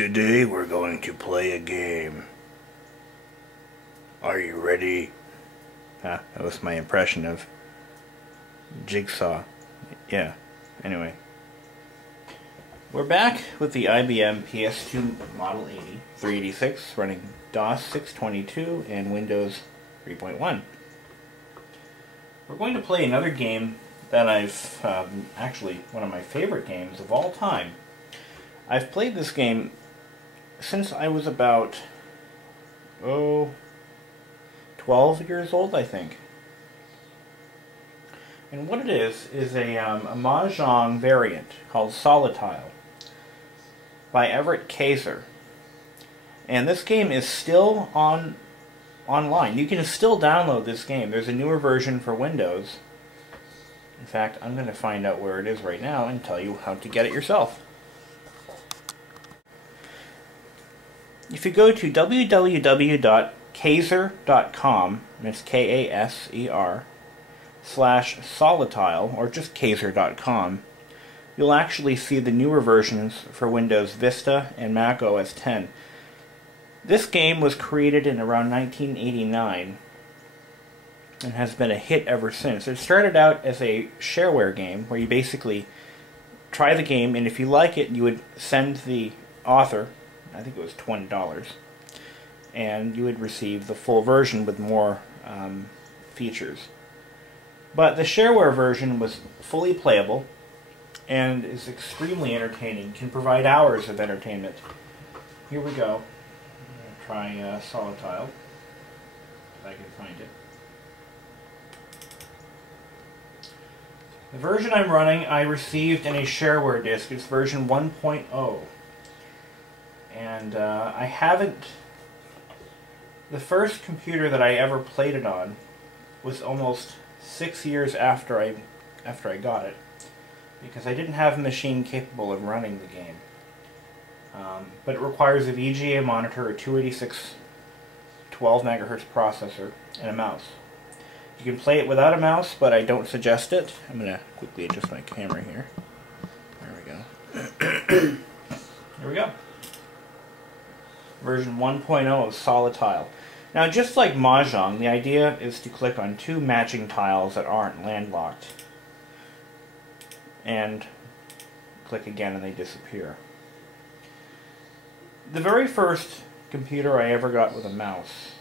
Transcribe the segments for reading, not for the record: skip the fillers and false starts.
Today we're going to play a game. Are you ready? That was my impression of Jigsaw. Yeah, anyway. We're back with the IBM PS2 Model 80, 386, running DOS 622 and Windows 3.1. We're going to play another game that I've, actually one of my favorite games of all time. I've played this game since I was about, 12 years old, I think. And what it is a Mahjong variant called Solitile by Everett Kaser. And this game is still online. You can still download this game. There's a newer version for Windows. In fact, I'm going to find out where it is right now and tell you how to get it yourself. If you go to www.kaser.com, and it's K-A-S-E-R, /Solitile, or just kaser.com, you'll actually see the newer versions for Windows Vista and Mac OS X. This game was created in around 1989 and has been a hit ever since. It started out as a shareware game where you basically try the game, and if you like it, you would send the author, I think it was $20, and you would receive the full version with more features. But the shareware version was fully playable and is extremely entertaining, can provide hours of entertainment. Here we go. I'm going to try Solitile, if I can find it. The version I'm running I received in a shareware disk. It's version 1.0. And I haven't... The first computer that I ever played it on was almost 6 years after I got it, because I didn't have a machine capable of running the game. But it requires a VGA monitor, a 286 12 MHz processor, and a mouse. You can play it without a mouse, but I don't suggest it. I'm going to quickly adjust my camera here. There we go. There we go. Version 1.0 of Solitile. Now, just like Mahjong, the idea is to click on two matching tiles that aren't landlocked, and click again and they disappear. The very first computer I ever got with a mouse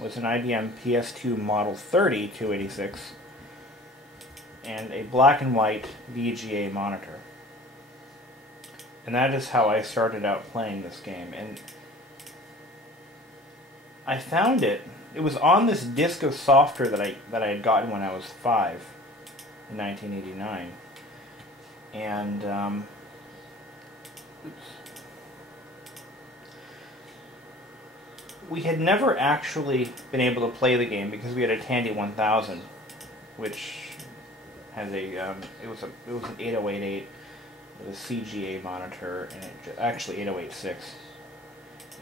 was an IBM PS2 Model 30 286 and a black and white VGA monitor. And that is how I started out playing this game. And I found it was on this disk of software that I had gotten when I was 5 in 1989. And we had never actually been able to play the game because we had a Tandy 1000, which has a it was an 8088 with a CGA monitor, and actually 8086,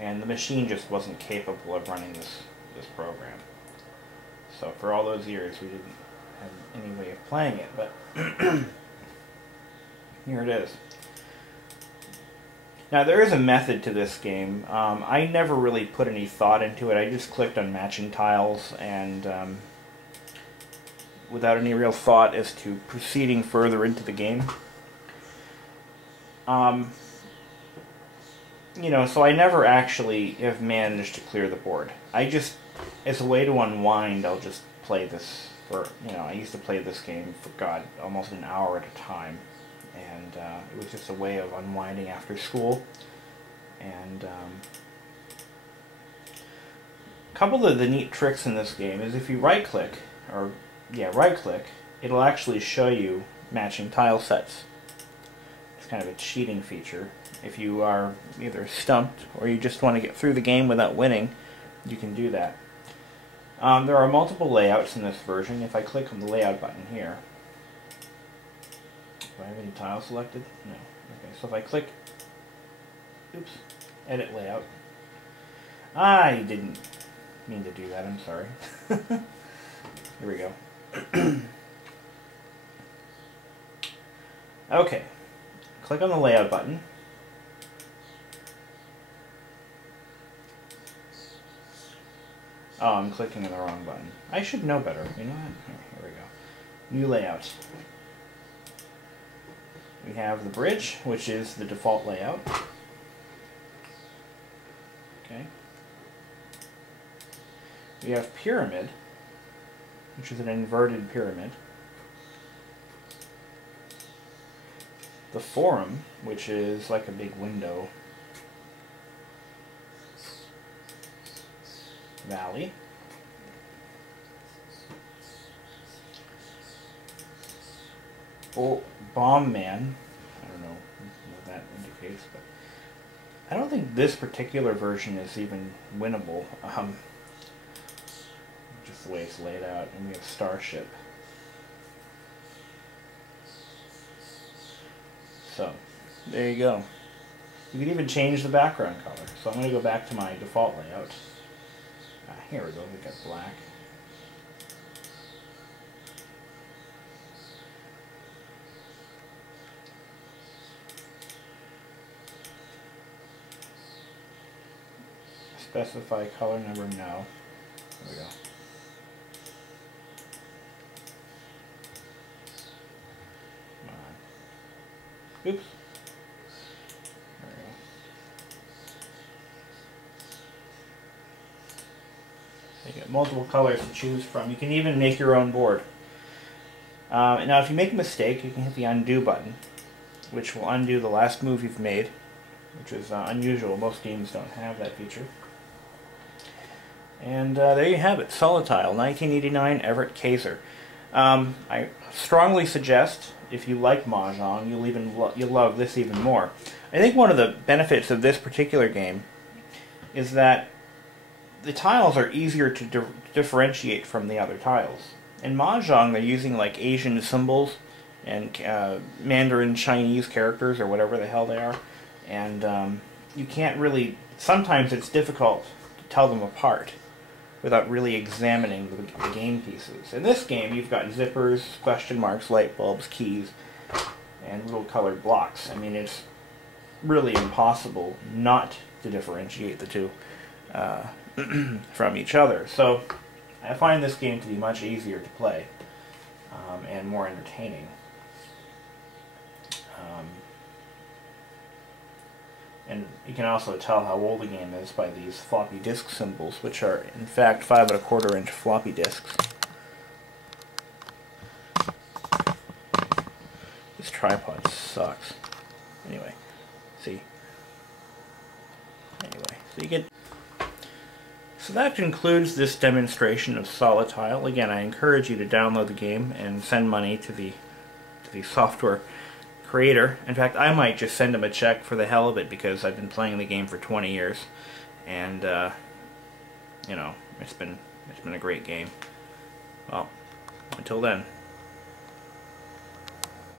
and the machine just wasn't capable of running this program. So for all those years we didn't have any way of playing it, but here it is. Now there is a method to this game. I never really put any thought into it. I just clicked on matching tiles and without any real thought as to proceeding further into the game. You know, so I never actually have managed to clear the board. I just, as a way to unwind, I'll just play this for, I used to play this game for, God, almost an hour at a time. And it was just a way of unwinding after school. And a couple of the neat tricks in this game is if you right-click, it'll actually show you matching tile sets. It's kind of a cheating feature. If you are either stumped or you just want to get through the game without winning, you can do that. There are multiple layouts in this version. If I click on the layout button here, do I have any tile selected? No. Okay, so if I click, edit layout. I didn't mean to do that, I'm sorry. Here we go. Okay, click on the layout button, Oh, I'm clicking on the wrong button. I should know better. You know what? Here we go. New layout. We have the bridge, which is the default layout. Okay. We have pyramid, which is an inverted pyramid. The forum, which is like a big window. Valley. Oh, Bomb Man. I don't know what that indicates, but I don't think this particular version is even winnable. Just the way it's laid out. And we have Starship. So, there you go. You can even change the background color. So I'm going to go back to my default layout. Here we go, we got black. Specify color number, no. There we go. Come on. Oops. There we go. You get multiple colors to choose from. You can even make your own board. Now if you make a mistake, you can hit the undo button, which will undo the last move you've made, which is unusual. Most games don't have that feature. And there you have it, Solitile, 1989, Everett Kaser. I strongly suggest, if you like Mahjong, you'll love this even more. I think one of the benefits of this particular game is that the tiles are easier to differentiate from the other tiles. In Mahjong, they're using like Asian symbols and Mandarin Chinese characters or whatever the hell they are, and you can't really. Sometimes it's difficult to tell them apart without really examining the game pieces. In this game, you've got zippers, question marks, light bulbs, keys, and little colored blocks. I mean, it's really impossible not to differentiate the two from each other. So I find this game to be much easier to play and more entertaining. And you can also tell how old the game is by these floppy disk symbols, which are in fact 5 1/4 inch floppy disks. This tripod sucks. Anyway, see. Anyway, so you get. So that concludes this demonstration of Solitile. Again, I encourage you to download the game and send money to the software creator. In fact, I might just send him a check for the hell of it, because I've been playing the game for 20 years, and you know, it's been a great game. Well, until then.